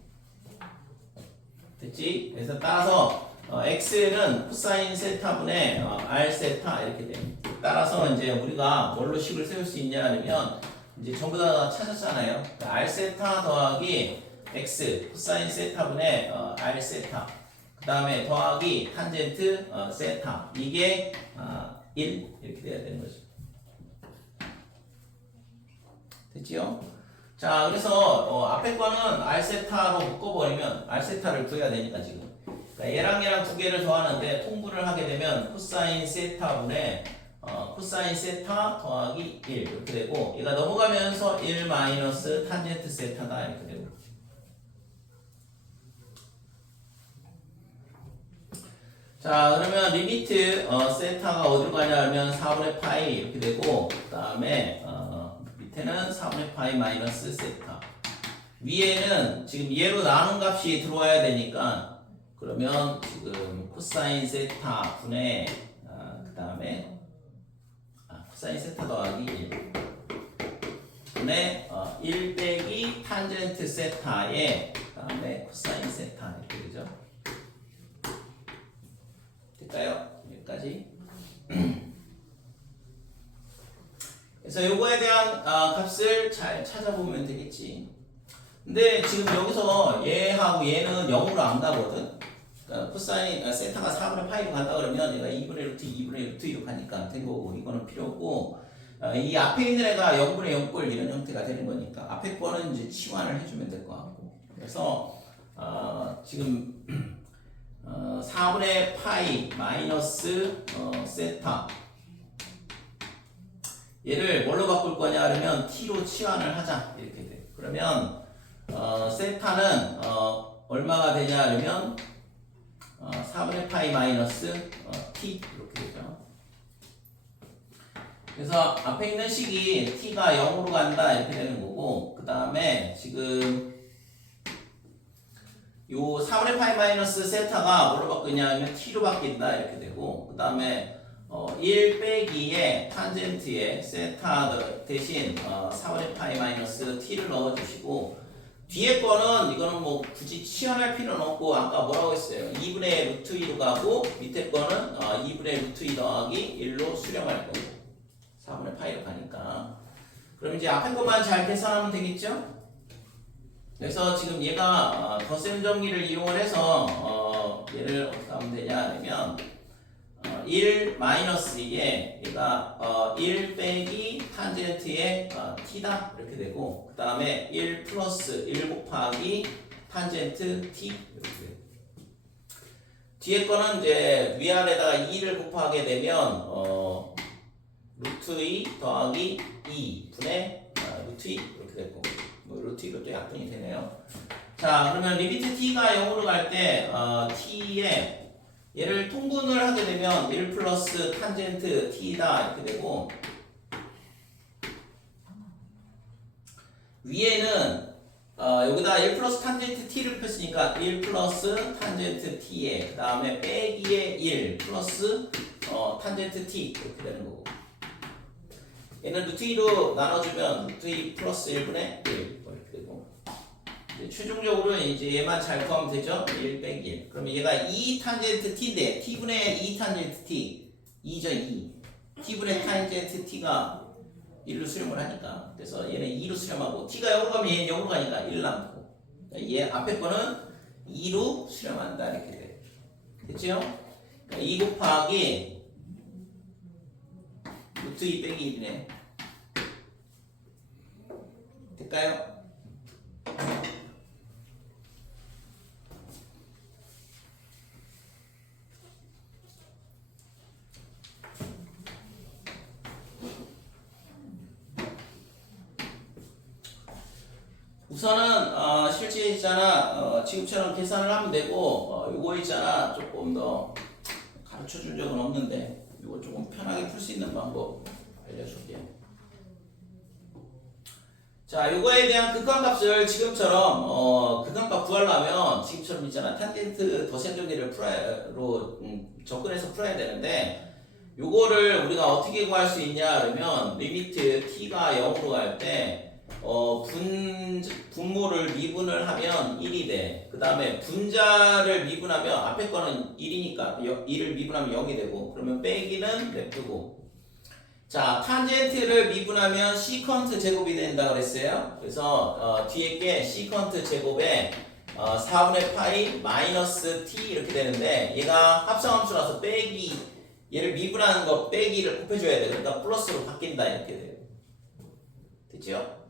됐지? 그래서 따라서 x는 코사인 세타분의 r 세타 이렇게 돼. 따라서 이제 우리가 뭘로 식을 세울 수 있냐 하면 이제 전부 다 찾았잖아요. 그러니까 r 세타 더하기 x 코사인 세타분의 r 세타. 그 다음에 더하기 탄젠트 세타 이게 1 이렇게 돼야 되는 거죠. 됐지요? 자, 그래서 앞에 거는 R 세타로 묶어버리면 R 세타를 구해야 되니까 지금. 그러니까 얘랑 두 개를 더하는데 통분을 하게 되면 코사인 세타분의 코사인 세타 더하기 1 이렇게 되고, 얘가 넘어가면서 1 마이너스 탄젠트 세타다 이렇게 되고. 자, 그러면 리미트 세타가 어디로 가냐 하면 4분의 파이 이렇게 되고, 그 다음에 밑에는 4분의 파이 마이너스 세타. 위에는 지금 얘로 나눈 값이 들어와야 되니까, 그러면 지금 코사인 세타 분의 그 다음에 코사인 세타 더하기 1. 분의 1 빼기 탄젠트 세타에 그다음에 코사인 세타 이렇게 되죠. 될까요? 여기까지. 그래서 요거에 대한 값을 잘 찾아보면 되겠지. 근데 지금 여기서 얘하고 얘는 0으로 안 가거든. 그러니까 코사인 세타가 4분의 파이로 간다 그러면 얘가 2분의 루트 2분의 루트 2로 가니까 된 거고 이거는 필요 없고 이 앞에 있는 애가 0분의 0꼴 이런 형태가 되는 거니까 앞에 거는 이제 치환을 해주면 될 것 같고 그래서 지금 4분의 파이 마이너스 세타 얘를 뭘로 바꿀 거냐 그러면 t로 치환을 하자 이렇게 돼. 그러면 세타는 얼마가 되냐 그러면 4분의 파이 마이너스 t 이렇게 되죠. 그래서 앞에 있는 식이 t가 0으로 간다 이렇게 되는 거고 그 다음에 지금 요 4분의 파이 마이너스 세타가 뭐로 바뀌냐 하면 t로 바뀐다 이렇게 되고 그 다음에 1 빼기에 탄젠트에 세타 대신 4분의 파이 마이너스 t를 넣어주시고 뒤에 거는 이거는 뭐 굳이 치환할 필요는 없고 아까 뭐라고 했어요 2분의 루트 2로 가고 밑에 거는 2분의 루트 2 더하기 1로 수렴할 거고 4분의 파이로 가니까 그럼 이제 앞에 것만 잘 계산하면 되겠죠? 그래서 지금 얘가 덧셈 정리를 이용을 해서 얘를 어떻게 하면 되냐 하면 1 마이너스 2에 얘가 1 빼기 탄젠트의 t다 이렇게 되고 그 다음에 1 플러스 1 곱하기 탄젠트 t 이렇게 돼요. 뒤에 거는 이제 위아래다가 2를 곱하게 되면 루트 2 더하기 2 분의 루트 2 이렇게 됐고 뭐 루트 2로 또 약분이 되네요. 자 그러면 리미트 t가 0으로 갈 때 t에 얘를 통분을 하게 되면 1 플러스 탄젠트 t다 이렇게 되고 위에는 여기다 1 플러스 탄젠트 t를 폈으니까 1 플러스 탄젠트 t에 그 다음에 빼기에 1 플러스 탄젠트 t 이렇게 되는 거고 얘는 루트 2로 나눠주면 루트 2 플러스 1분의 1 이렇게 되고 최종적으로 이제 얘만 잘 구하면 되죠? 1 빼기 1 그러면 얘가 2 탄젠트 t인데 t분의 2 탄젠트 t 2죠 2 t분의 탄젠트 t가 1로 수렴을 하니까 그래서 얘는 2로 수렴하고 t가 0으로 가면 얘는 0으로 가니까 1 남고 얘 앞에 거는 2로 수렴한다 이렇게 돼 됐죠? 그러니까 2 곱하기 루트 2 빼기 1이네 될까요? 우선은 실제 있잖아 지금처럼 계산을 하면 되고 요거 있잖아 조금 더 가르쳐 준 적은 없는데 요거 조금 편하게 풀 수 있는 방법 알려줄게요. 자 요거에 대한 극한값을 지금처럼 극한값 구하려면 지금처럼 있잖아 탄젠트 덧셈 정리를 접근해서 풀어야 되는데 요거를 우리가 어떻게 구할 수 있냐 그러면 리미트 t가 0으로 갈 때 분모를 미분을 하면 1이 돼. 그 다음에 분자를 미분하면 앞에 거는 1이니까 1을 미분하면 0이 되고 그러면 빼기는 냅두고 자 탄젠트를 미분하면 시컨트 제곱이 된다 그랬어요. 그래서 뒤에 게 시컨트 제곱에 4분의 파이 마이너스 t 이렇게 되는데 얘가 합성함수라서 빼기 얘를 미분하는 거 빼기를 곱해줘야 돼. 그러니까 플러스로 바뀐다 이렇게 돼요. 됐죠?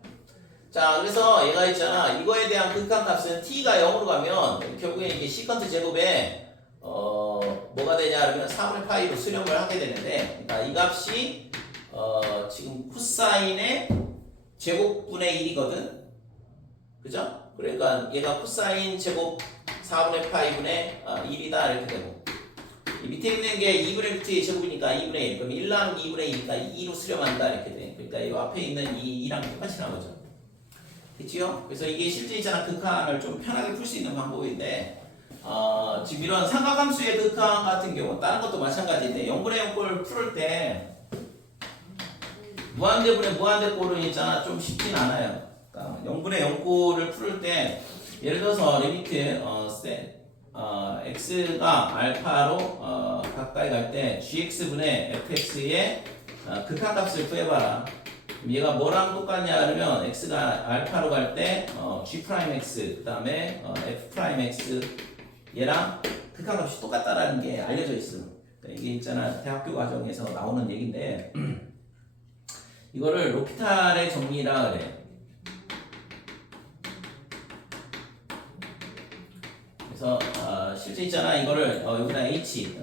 자 그래서 얘가 있잖아 이거에 대한 극한값은 t가 0으로 가면 결국에 이게 시컨트 제곱에 뭐가 되냐 그러면 4분의 파이로 수렴을 하게 되는데 그러니까 이 값이 지금 코사인의 제곱분의 1이거든 그죠? 그러니까 얘가 코사인 제곱 4분의 파이분의 1이다 이렇게 되고 이 밑에 있는 게 2분의 루트의 제곱이니까 2분의 1 그럼 1 나누기 2분의 2니까 2로 수렴한다 이렇게 돼 그러니까 이 앞에 있는 이 2랑 똑같이 나오죠 됐지요? 그래서 이게 실제 있잖아 극한을 좀 편하게 풀 수 있는 방법인데 지금 이런 삼각함수의 극한 같은 경우 다른 것도 마찬가지인데 0분의 0꼴 풀을 때 무한대분의 무한대꼴은 있잖아. 좀 쉽진 않아요. 그러니까 0분의 0꼴을 풀을 때 예를 들어서 리미트 x가 알파로 가까이 갈 때 gx분의 fx의 극한값을 구해봐라. 그럼 얘가 뭐랑 똑같냐 그러면 x가 알파로 갈 때 g'x 그 다음에 f'x 얘랑 극한값이 똑같다라는 게 알려져 있어. 그러니까 이게 있잖아 대학교 과정에서 나오는 얘기인데 이거를 로피탈의 정리라 그래. 그래서 실제 있잖아 이거를 여기다 h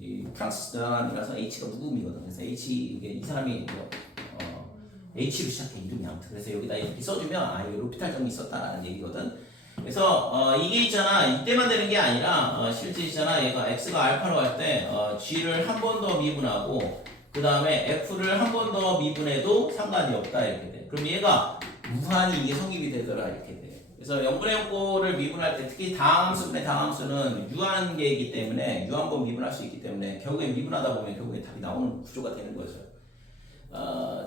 이 프랑스 사람이라서 h가 묵음이거든. 그래서 h 이게 이 사람이 h로 시작해 이름이 아무튼. 그래서 여기다 이렇게 써주면 이거 로피탈 정리 있었다라는 얘기거든. 그래서 이게 있잖아 이때만 되는 게 아니라 실제 있잖아 얘가 x가 알파로 갈 때 g를 한 번 더 미분하고 그 다음에 f를 한 번 더 미분해도 상관이 없다 이렇게 돼. 그럼 얘가 무한히 이게 성립이 되더라 이렇게 돼. 그래서 0분의 0꼴을 미분할 때 특히 다함수분의 다함수는 유한계이기 때문에 유한번 미분할 수 있기 때문에 결국에 미분하다 보면 결국에 답이 나오는 구조가 되는 거죠.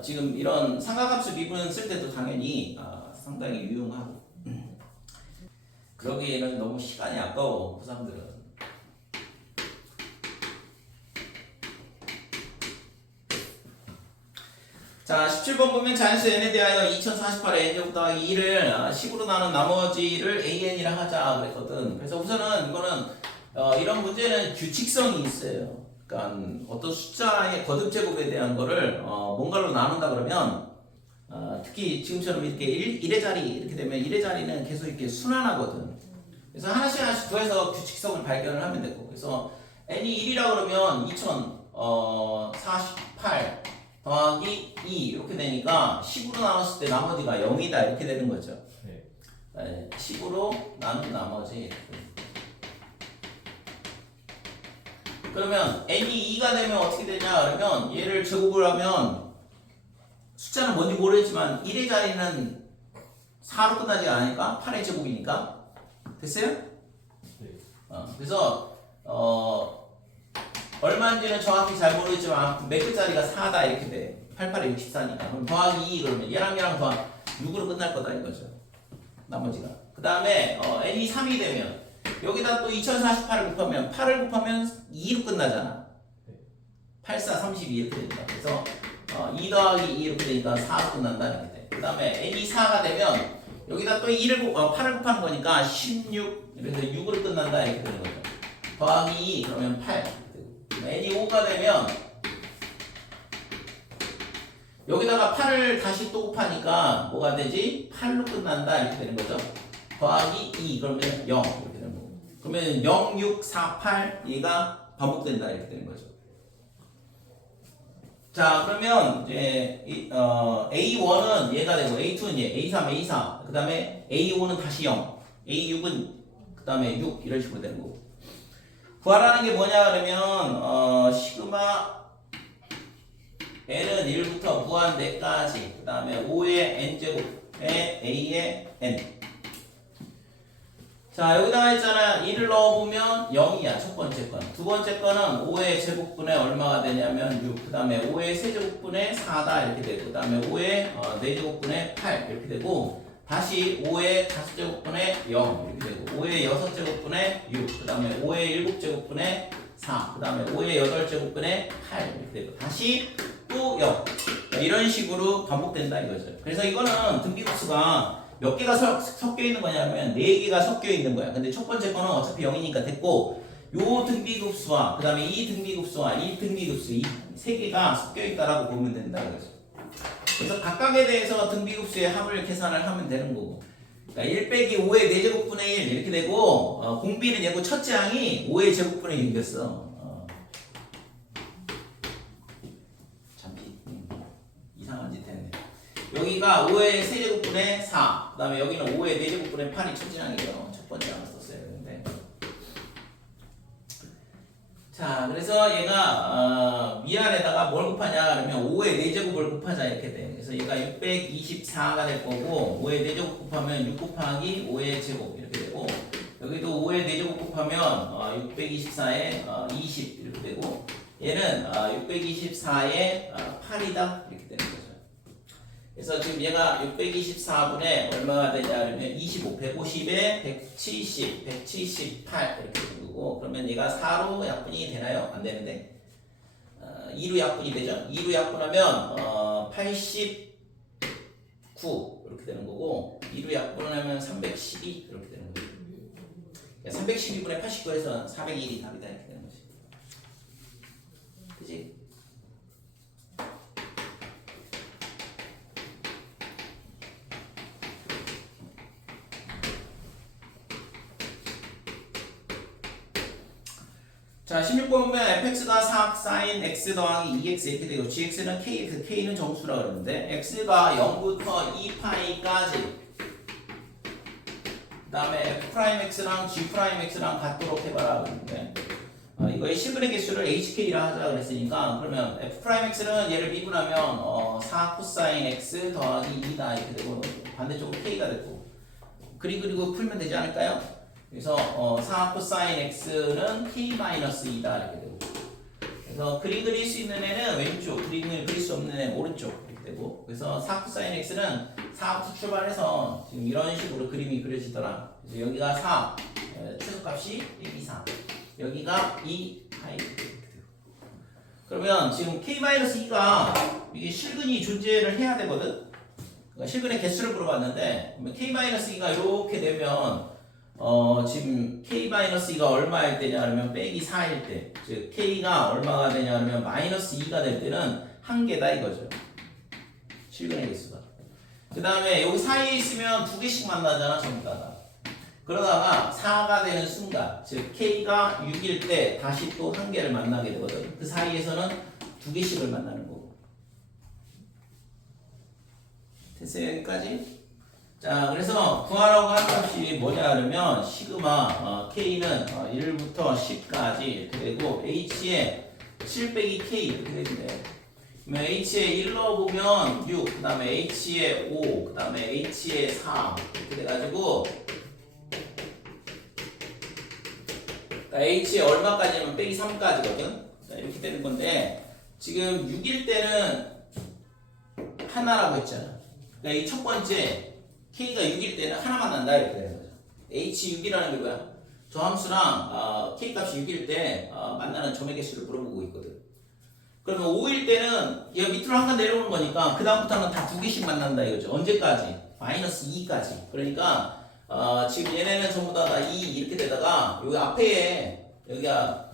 지금 이런 삼각함수 미분 쓸 때도 당연히 상당히 유용하고 그러기에는 너무 시간이 아까워 고3들은. 자 17번 보면 자연수 n에 대하여 2048의 n제곱 더하기 2를 10으로 나눈 나머지를 an이라 하자 그랬거든. 그래서 우선은 이거는 이런 문제는 규칙성이 있어요. 그러니까 어떤 숫자의 거듭제곱에 대한 거를 뭔가로 나눈다 그러면 특히 지금처럼 이렇게 1의 자리 이렇게 되면 1의 자리는 계속 이렇게 순환하거든. 그래서 하나씩 구해서 규칙성을 발견을 하면 되고. 그래서 n이 1이라 그러면 2048 더하기 2 이렇게 되니까 10으로 나눴을 때 나머지가 0이다 이렇게 되는 거죠. 네. 10으로 나눈 나머지. 그러면 n이 2가 되면 어떻게 되냐 그러면 얘를 제곱을 하면 숫자는 뭔지 모르겠지만 1의 자리는 4로 끝나지 않으니까 8의 제곱이니까 됐어요? 네. 그래서 얼마인지는 정확히 잘 모르겠지만 몇 개짜리가 4다 이렇게 돼. 88에 64니까. 그럼 더하기 2 그러면 얘랑 더하기 6으로 끝날 거다 이거죠. 나머지가. 그 다음에 n이 3이 되면 여기다 또 2048을 곱하면 8을 곱하면 2로 끝나잖아. 8, 4, 32 이렇게 됩니다. 그래서 2 더하기 2 이렇게 되니까 4로 끝난다 이렇게 돼. 그 다음에 n이 4가 되면 여기다 또 8을 곱하는 거니까 16 이렇게 6으로 끝난다 이렇게 되는 거죠. 더하기 2 그러면 8 n이 5가 되면 여기다가 8을 다시 또 곱하니까 뭐가 되지? 8로 끝난다 이렇게 되는 거죠. 더하기 2 그러면 0 이렇게 되는 거고. 그러면 0, 6, 4, 8 얘가 반복된다 이렇게 되는 거죠. 자 그러면 이제 A1은 얘가 되고 A2는 얘, A3, A4 그 다음에 A5는 다시 0 A6은 그 다음에 6 이런 식으로 되는 거고. 구하라는 게 뭐냐 그러면 시그마 n은 1부터 무한대까지 그 다음에 5의 n제곱에 a의 n. 자 여기다가 있잖아 1을 넣어보면 0이야 첫 번째 건. 두 번째 거는 5의 제곱분에 얼마가 되냐면 6. 그 다음에 5의 세제곱분에 4다 이렇게 되고 그 다음에 5의 4제곱분에 8 이렇게 되고 다시 5의 5제곱분에 0 이렇게 되고 5의 6제곱분에 6 그 다음에 5의 7제곱분에 4 그 다음에 5의 8제곱분에 8 이렇게 되고 다시 또 0 이런 식으로 반복된다 이거죠. 그래서 이거는 등비급수가 몇 개가 섞여 있는 거냐면 4개가 섞여 있는 거야. 근데 첫 번째 거는 어차피 0이니까 됐고 요 등비급수와 그 다음에 이 등비급수와 이 등비급수 이 3개가 섞여 있다라고 보면 된다 이거죠. 그래서 각각에 대해서 등비급수의 합을 계산을 하면 되는 거고. 그러니까 1 빼기 5의 4제곱분의 1 이렇게 되고 공비는 얘고 첫째 항이 5의 제곱분의 1이었어. 잠시 이상한 짓 했네. 여기가 5의 세제곱분의 4 그 다음에 여기는 5의 4제곱분의 8이 첫째 항이에요. 첫 번째 항을 썼어야 되는데. 자 그래서 얘가 위안에다가 뭘 곱하냐 그러면 5의 4제곱을 곱하자 이렇게 돼. 그래서 얘가 624가 될 거고 5의 4제곱 곱하면 6 곱하기 5의 제곱 이렇게 되고 여기도 5의 4제곱 곱하면 624에 20 이렇게 되고 얘는 624에 8이다 이렇게 되는 거죠. 그래서 지금 얘가 624분의 얼마가 되냐 하면 25, 150에 170, 178 이렇게 되는 거고 그러면 얘가 4로 약분이 되나요? 안 되는데 2로 약분이 되죠. 2로 약분하면 89 이렇게 되는 거고 2로 약분하면 312 이렇게 되는 거죠. 312분의 89에서 401이 답이다 이렇게 되는 거지. 그치? 자, 16번 보면 fx가 4 sin x 더하기 2x 이렇게 되고 gx는 k, 그 k는 정수라 그러는데 x가 0부터 2파이까지 그 다음에 f'x랑 g'x랑 같도록 해봐라 그러는데 이거의 실근의 개수를 hk라 하자 그랬으니까 그러면 f'x는 얘를 미분하면 4 코사인 x 더하기 2다 이렇게 되고 반대쪽으로 k가 됐고 그리고 풀면 되지 않을까요? 그래서 4 코사인 x는 k-2다 이렇게 되고 그래서 그릴 수 있는 애는 왼쪽 그릴 수 없는 애는 오른쪽 이렇게 되고 그래서 4 코사인 x는 4부터 출발해서 지금 이런 식으로 그림이 그려지더라. 그래서 여기가 4 최소값이 1, 2, 3 여기가 2 파이 이렇게 되고 그러면 지금 k-2가 이게 실근이 존재를 해야 되거든. 그러니까 실근의 개수를 물어봤는데 k-2가 이렇게 되면 지금 k-2가 얼마일 때냐 하면 빼기 4일 때, 즉 k가 얼마가 되냐 하면 마이너스 2가 될 때는 한 개다 이거죠. 실근의 개수가. 그 다음에 여기 사이에 있으면 두 개씩 만나잖아 전부 다가. 그러다가 4가 되는 순간, 즉 k가 6일 때 다시 또 한 개를 만나게 되거든. 그 사이에서는 두 개씩을 만나는 거고. 됐어요 여기까지? 자, 그래서 구하라고 한 값이 뭐냐 하면 시그마 k는 1부터 10까지 이렇게 되고 h에 7 빼기 k 이렇게 되는데 그러면 h에 1 넣어보면 6, 그 다음에 h에 5, 그 다음에 h에 4 이렇게 돼가지고 h에 얼마까지냐면 빼기 3까지거든. 자, 이렇게 되는 건데 지금 6일 때는 하나라고 했잖아. 그러니까 이 첫 번째 k가 6일 때는 하나만 난다 이렇게 되는 거죠. h6이라는 게 뭐야? 저 함수랑 k 값이 6일 때 만나는 점의 개수를 물어보고 있거든. 그러면 5일 때는 얘 밑으로 한 칸 내려오는 거니까 그 다음부터는 다 두 개씩 만난다 이거죠. 언제까지? 마이너스 2까지. 그러니까 지금 얘네는 전부 다 2 이렇게 되다가 여기 앞에 여기가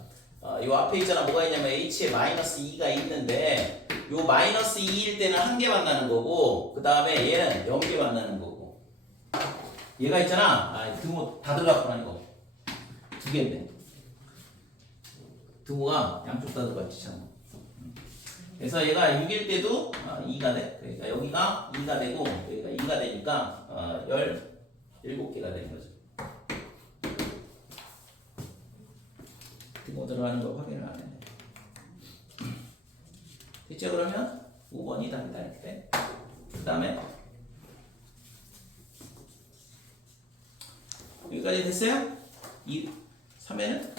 요 앞에 있잖아. 뭐가 있냐면 h에 마이너스 2가 있는데 요 마이너스 2일 때는 한 개 만나는 거고 그 다음에 얘는 0개 만나는 거고 얘가 있잖아. 등호 다 들어갔구나 이거. 두 개인데 등호가 양쪽 다 들어갔지 참. 그래서 얘가 6일 때도 2가 돼. 그러니까 여기가 2가 되고 여기가 2가 되니까 17개가 되는 거죠. 등호 들어가는 걸 확인을 안 했네. 됐죠? 그러면 5번이 답이다 이렇게 돼. 그 다음에 여기까지 됐어요? 3회는